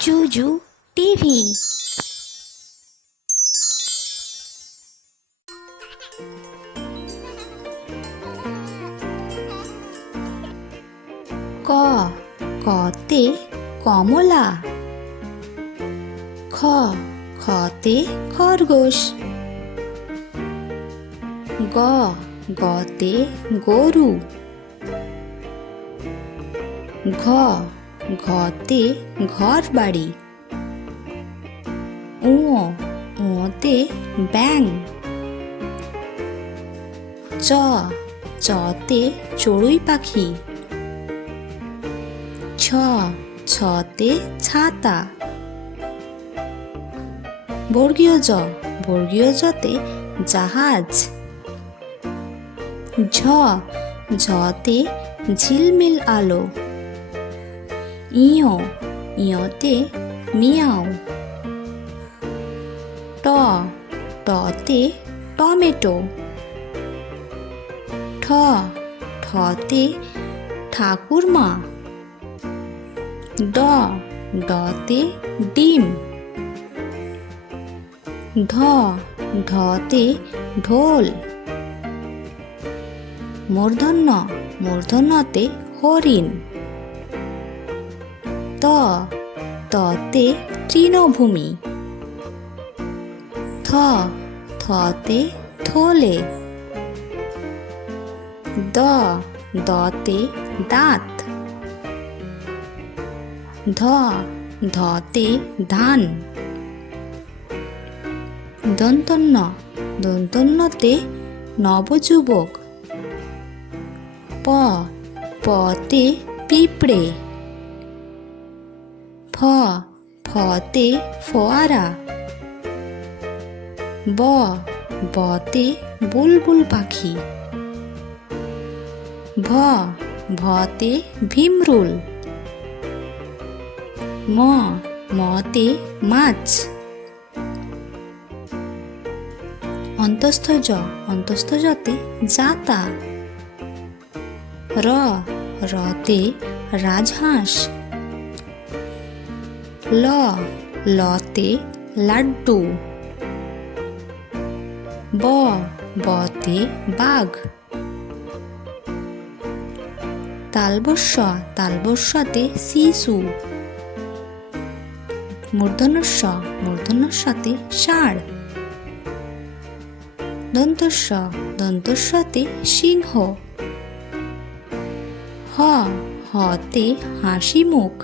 জুজু TV. ক কতে কমলা। খ খতে খরগোশ। গ গতে গরু। ঘ ঘতে ঘর বাড়ি। উ ওতে ব্যাঙ। চ চতে চড়ুই পাখি। ছ ছতে ছাতা। বর্গীয় জ বর্গীয় জতে জাহাজ। ঝ ঝতে ঝিলমিল আলো। ইয় ইয়তে মিয়াও। ট টতে টমেটো। ঠ ঠতে ঠাকুরমা। ড ডতে ডিম। ঢ ঢতে ঢোল। মূর্ধন্য মূর্ধন্যতে হরিণ। ত ততে তৃণভূমি। থ থতে থলে। দ দতে দাঁত। ধ ধতে ধান। দন্তন্য দন্তন্যতে নবযুবক। প পতে পিঁপড়ে। ফ ফতে ফোয়ারা। ব বতে বুলবুল পাখি। ভ ভতে ভীমরুল। ম মতে মাছ। অন্তস্থ জ অন্তস্থ জতে জাতা। র রতে রাজহাঁস। ল লতে লাড্ডু। ব বতে বাঘ। তালবস্য তালবস্যতে শিশু। মূর্ধন্যস্ব মূর্ধন্যস্বতে ষাঁড়। দন্তস্ব দন্তস্বতে সিংহ। হ হতে হাসি মুখ।